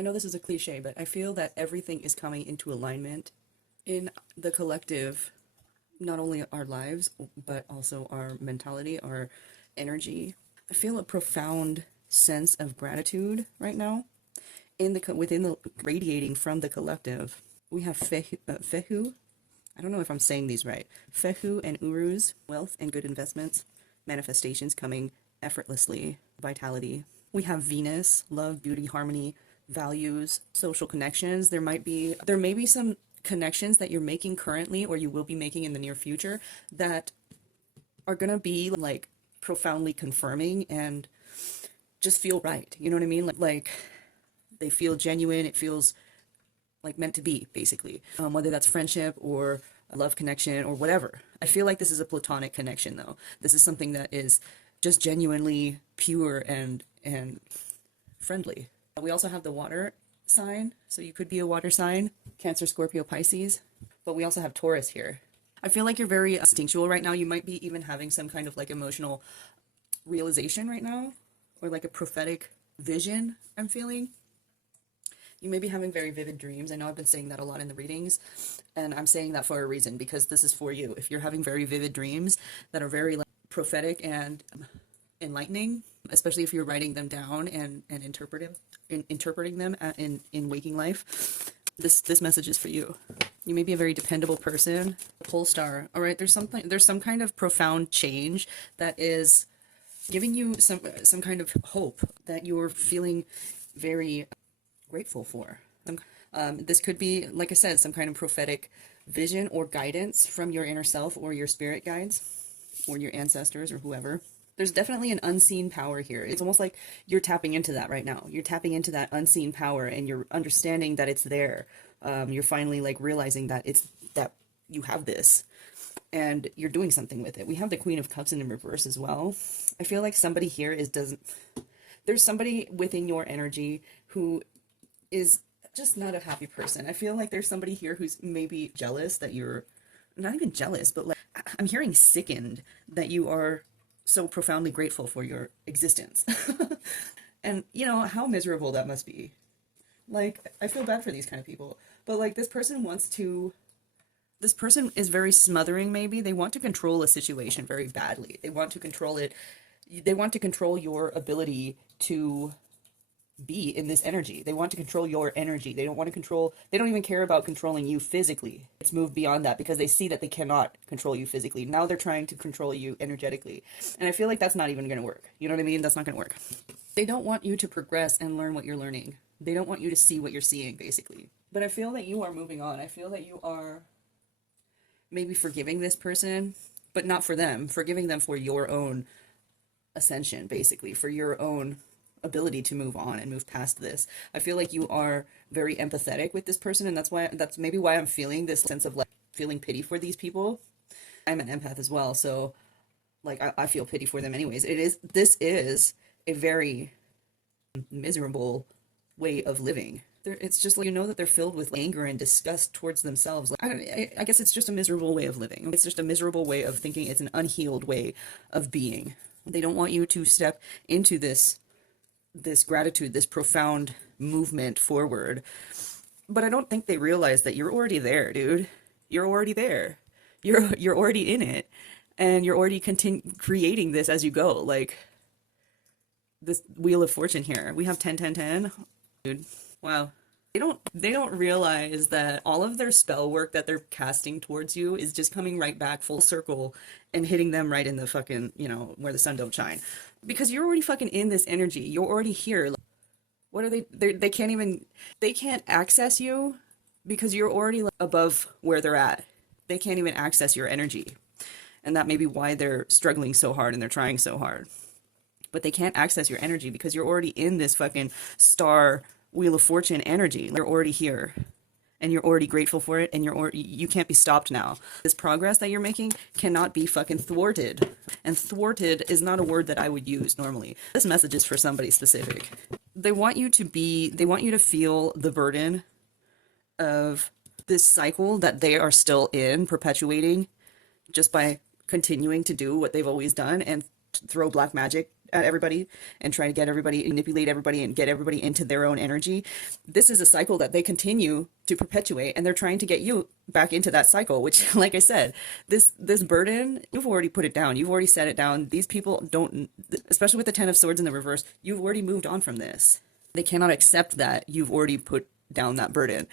I know this is a cliche, but I feel that everything is coming into alignment in the collective, not only our lives, but also our mentality, our energy. I feel a profound sense of gratitude right now in the within the radiating from the collective. We have Fehu. I don't know if I'm saying these right. Fehu and Uruz, wealth and good investments, manifestations coming effortlessly, vitality. We have Venus, love, beauty, harmony, values, social connections. There may be some connections that you're making currently or you will be making in the near future that are going to be like profoundly confirming and just feel right. You know what I mean? Like they feel genuine. It feels like meant to be, basically. Whether that's friendship or a love connection or whatever. I feel like this is a platonic connection, though. This is something that is just genuinely pure and friendly. We also have the water sign, so you could be a water sign, Cancer, Scorpio, Pisces. But we also have Taurus here. I feel like you're very instinctual right now. You might be even having some kind of like emotional realization right now, or like a prophetic vision, I'm feeling. You may be having very vivid dreams. I know I've been saying that a lot in the readings, and I'm saying that for a reason because this is for you. If you're having very vivid dreams that are very like, prophetic and enlightening, especially if you're writing them down and interpreting them in waking life, this message is for you. You may be a very dependable person. Pole star. All right, there's some kind of profound change that is giving you some kind of hope that you're feeling very grateful for. This could be, like I said, some kind of prophetic vision or guidance from your inner self or your spirit guides or your ancestors or whoever. There's definitely an unseen power here. It's almost like you're tapping into that right now. You're tapping into that unseen power and you're understanding that it's there. You're finally like realizing that that you have this and you're doing something with it. We have the Queen of Cups in reverse as well. I feel like somebody here there's somebody within your energy who is just not a happy person. I feel like there's somebody here who's maybe jealous that you're not even jealous, but like I'm hearing sickened that you are so profoundly grateful for your existence. And you know how miserable that must be. Like I feel bad for these kind of people. But like this person is very smothering maybe. They want to control a situation very badly. They want to control it. They want to control your ability to be in this energy. They want to control your energy. They don't even care about controlling you physically. It's moved beyond that because they see that they cannot control you physically. Now they're trying to control you energetically. And I feel like that's not even going to work. You know what I mean? That's not going to work. They don't want you to progress and learn what you're learning. They don't want you to see what you're seeing, basically. But I feel that you are moving on. I feel that you are maybe forgiving this person, but not for them. Forgiving them for your own ascension, basically, for your own ability to move on and move past this. I feel like you are very empathetic with this person, and that's maybe why I'm feeling this sense of like feeling pity for these people. I'm an empath as well, so like I feel pity for them anyways. This is a very miserable way of living. It's just like that they're filled with anger and disgust towards themselves. Like, I guess it's just a miserable way of living. It's just a miserable way of thinking. It's an unhealed way of being. They don't want you to step into this gratitude, this profound movement forward. But I don't think they realize that you're already there, dude. You're already there. You're already in it, and you're already creating this as you go. Like this Wheel of Fortune here. We have 10, 10, 10. Dude, wow. They don't realize that all of their spell work that they're casting towards you is just coming right back full circle and hitting them right in the fucking, where the sun don't shine. Because you're already fucking in this energy. You're already here. Like, what are they can't access you because you're already like, above where they're at. They can't even access your energy. And that may be why they're struggling so hard and they're trying so hard. But they can't access your energy because you're already in this fucking star Wheel of Fortune energy. You're already here. And you're already grateful for it, and you can't be stopped now. This progress that you're making cannot be fucking thwarted. And thwarted is not a word that I would use normally. This message is for somebody specific. They want you to feel the burden of this cycle that they are still in, perpetuating just by continuing to do what they've always done and throw black magic at everybody and try to get everybody, manipulate everybody and get everybody into their own energy. This is a cycle that they continue to perpetuate, and they're trying to get you back into that cycle, which, like I said, this burden, you've already put it down. You've already set it down. These people don't, especially with the Ten of Swords in the reverse, you've already moved on from this. They cannot accept that you've already put down that burden.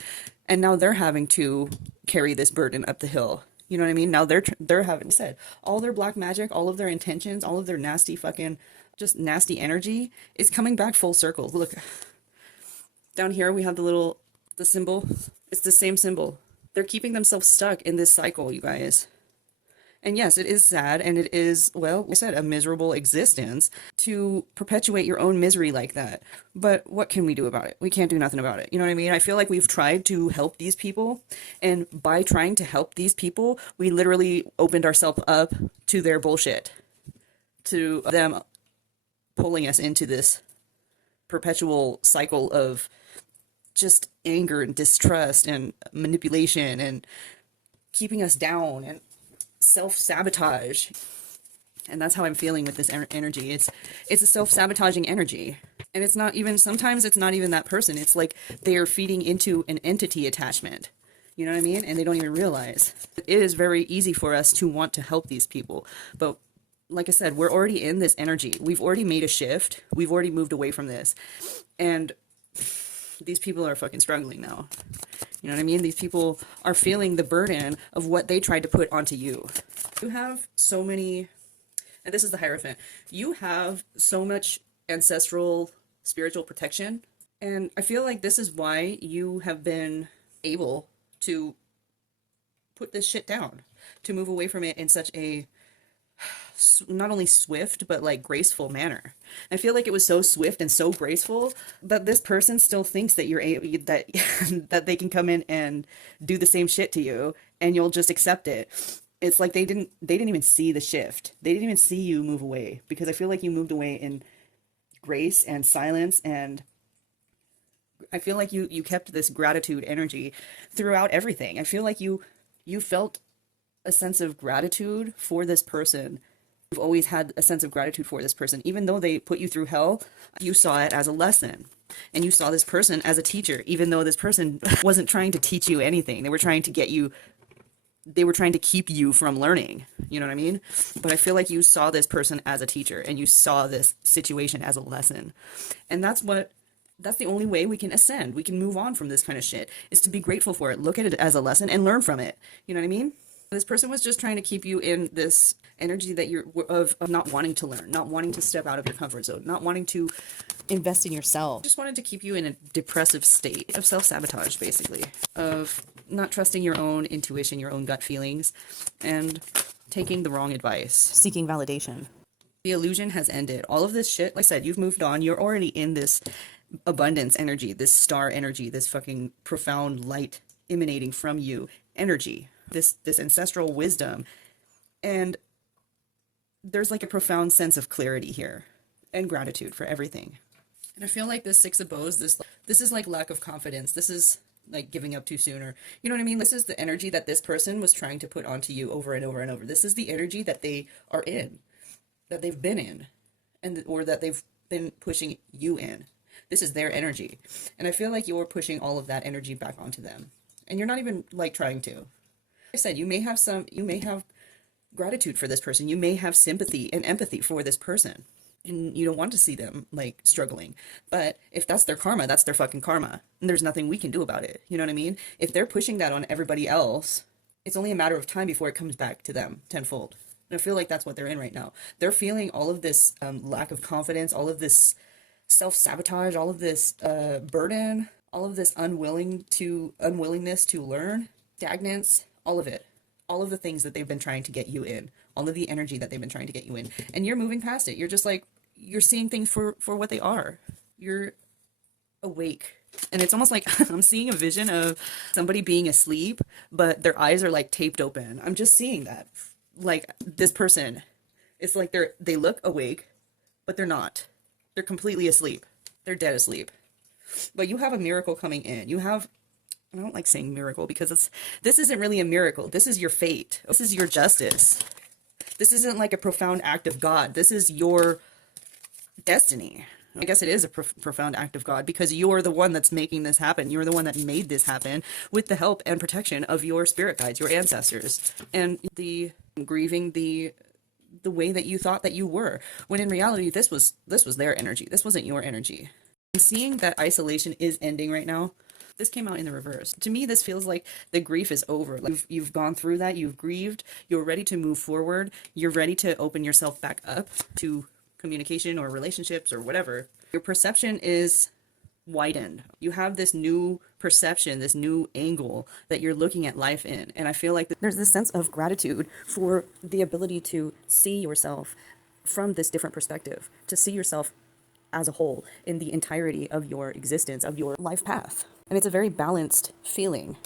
And now they're having to carry this burden up the hill. You know what I mean? Now they're having said all their black magic, all of their intentions, all of their nasty fucking just nasty energy is coming back full circle. Look, down here we have the symbol. It's the same symbol. They're keeping themselves stuck in this cycle, you guys. And yes, it is sad, and it is, well, we said, a miserable existence to perpetuate your own misery like that. But what can we do about it? We can't do nothing about it. You know what I mean? I feel like we've tried to help these people, and by trying to help these people, we literally opened ourselves up to their bullshit, to them pulling us into this perpetual cycle of just anger and distrust and manipulation and keeping us down and self-sabotage. And that's how I'm feeling with this energy. It's a self-sabotaging energy. And it's not even, sometimes it's not even that person. It's like they are feeding into an entity attachment. You know what I mean? And they don't even realize. It is very easy for us to want to help these people. But like I said, we're already in this energy. We've already made a shift. We've already moved away from this. And these people are fucking struggling now. You know what I mean? These people are feeling the burden of what they tried to put onto you. You have so many, and this is the Hierophant, you have so much ancestral spiritual protection. And I feel like this is why you have been able to put this shit down, to move away from it in such a not only swift but like graceful manner. I feel like it was so swift and so graceful that this person still thinks that you're that that they can come in and do the same shit to you and you'll just accept it. It's like they didn't even see the shift. They didn't even see you move away, because I feel like you moved away in grace and silence, and I feel like you kept this gratitude energy throughout everything. I feel like you felt a sense of gratitude for this person. You've always had a sense of gratitude for this person. Even though they put you through hell, you saw it as a lesson. And you saw this person as a teacher, even though this person wasn't trying to teach you anything. They were trying to keep you from learning. You know what I mean? But I feel like you saw this person as a teacher, and you saw this situation as a lesson. And that's the only way we can ascend. We can move on from this kind of shit, is to be grateful for it. Look at it as a lesson and learn from it. You know what I mean? This person was just trying to keep you in this energy that you're of not wanting to learn, not wanting to step out of your comfort zone, not wanting to invest in yourself. Just wanted to keep you in a depressive state of self-sabotage, basically, of not trusting your own intuition, your own gut feelings, and taking the wrong advice. Seeking validation. The illusion has ended. All of this shit, like I said, you've moved on. You're already in this abundance energy, this star energy, this fucking profound light emanating from you energy. This ancestral wisdom, and there's like a profound sense of clarity here and gratitude for everything. And I feel like this Six of Bows, this is like lack of confidence. This is like giving up too soon, or you know what I mean? This is the energy that this person was trying to put onto you over and over and over. This is the energy that they are in, that they've been in, and or that they've been pushing you in. This is their energy, and I feel like you're pushing all of that energy back onto them, and you're not even like trying to. I said, you may have gratitude for this person. You may have sympathy and empathy for this person, and you don't want to see them like struggling. But if that's their karma, that's their fucking karma, and there's nothing we can do about it. You know what I mean? If they're pushing that on everybody else, it's only a matter of time before it comes back to them tenfold. And I feel like that's what they're in right now. They're feeling all of this lack of confidence, all of this self-sabotage, all of this burden, all of this unwillingness to learn, stagnance. All of it, all of the things that they've been trying to get you in, all of the energy that they've been trying to get you in, and you're moving past it. You're just like, you're seeing things for what they are. You're awake. And it's almost like I'm seeing a vision of somebody being asleep, but their eyes are like taped open. I'm just seeing that. Like this person, it's like they look awake, but they're not. They're completely asleep. They're dead asleep. But you have a miracle coming in. I don't like saying miracle, because this isn't really a miracle. This is your fate. This is your justice. This isn't like a profound act of God. This is your destiny. I guess it is a profound act of God, because you're the one that's making this happen. You're the one that made this happen with the help and protection of your spirit guides, your ancestors, and the grieving the way that you thought that you were, when in reality this was their energy. This wasn't your energy. And seeing that isolation is ending right now, this came out in the reverse. To me, this feels like the grief is over. Like you've gone through that, you've grieved, you're ready to move forward, you're ready to open yourself back up to communication or relationships or whatever. Your perception is widened. You have this new perception, this new angle that you're looking at life in. And I feel like there's this sense of gratitude for the ability to see yourself from this different perspective, to see yourself as a whole in the entirety of your existence, of your life path. And it's a very balanced feeling.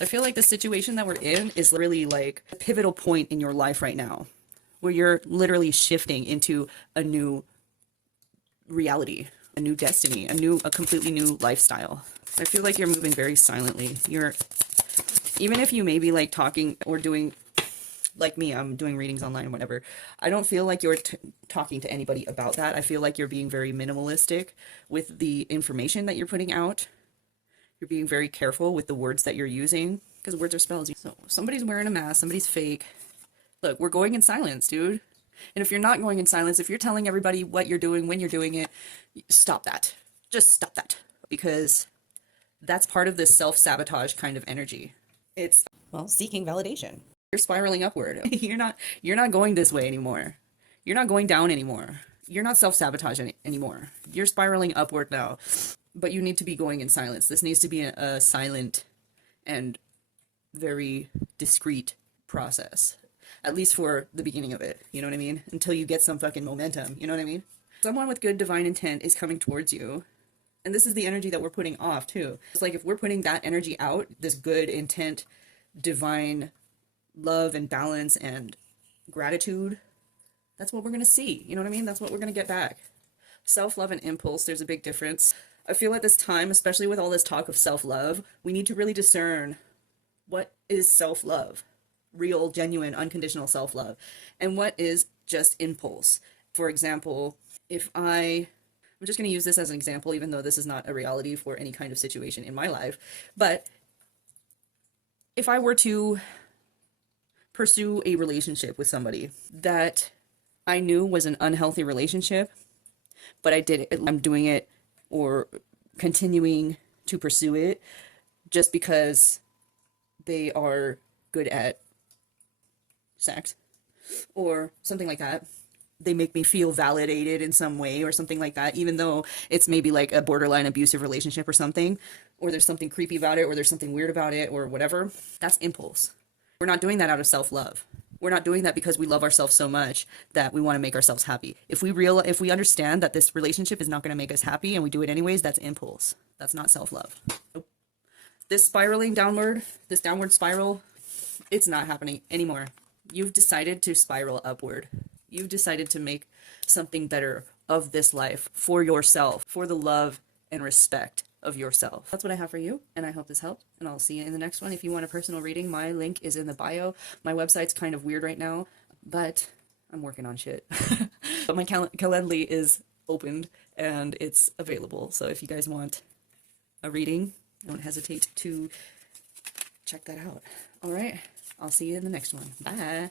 I feel like the situation that we're in is really like a pivotal point in your life right now, where you're literally shifting into a new reality, a new destiny, a completely new lifestyle. I feel like you're moving very silently. Even if you may be like talking or doing, like me, I'm doing readings online, whatever. I don't feel like you're talking to anybody about that. I feel like you're being very minimalistic with the information that you're putting out. You're being very careful with the words that you're using, because words are spells. So somebody's wearing a mask, somebody's fake. Look, we're going in silence, dude. And if you're not going in silence, if you're telling everybody what you're doing, when you're doing it, stop that. Just stop that. Because that's part of this self-sabotage kind of energy. It's, well, seeking validation. You're spiraling upward. You're not going this way anymore. You're not going down anymore. You're not self-sabotaging anymore. You're spiraling upward now. But you need to be going in silence. This needs to be a silent and very discreet process. At least for the beginning of it, you know what I mean? Until you get some fucking momentum, you know what I mean? Someone with good divine intent is coming towards you. And this is the energy that we're putting off too. It's like if we're putting that energy out, this good intent, divine love and balance and gratitude, that's what we're going to see. You know what I mean? That's what we're going to get back. Self-love and impulse, there's a big difference. I feel at this time, especially with all this talk of self-love, we need to really discern what is self-love. Real, genuine, unconditional self-love, and what is just impulse. For example, I'm just going to use this as an example, even though this is not a reality for any kind of situation in my life, but if I were to pursue a relationship with somebody that I knew was an unhealthy relationship, but I'm doing it or continuing to pursue it just because they are good at sex or something like that. They make me feel validated in some way or something like that, even though it's maybe like a borderline abusive relationship or something, or there's something creepy about it, or there's something weird about it, or whatever. That's impulse. We're not doing that out of self-love. We're not doing that because we love ourselves so much that we want to make ourselves happy. If we understand that this relationship is not going to make us happy and we do it anyways, that's impulse. That's not self-love. Nope. This downward spiral, it's not happening anymore. You've decided to spiral upward. You've decided to make something better of this life for yourself, for the love and respect of yourself. That's what I have for you, and I hope this helped, and I'll see you in the next one. If you want a personal reading, my link is in the bio. My website's kind of weird right now, but I'm working on shit. But my Calendly is opened, and it's available, so if you guys want a reading, don't hesitate to check that out. All right, I'll see you in the next one. Bye.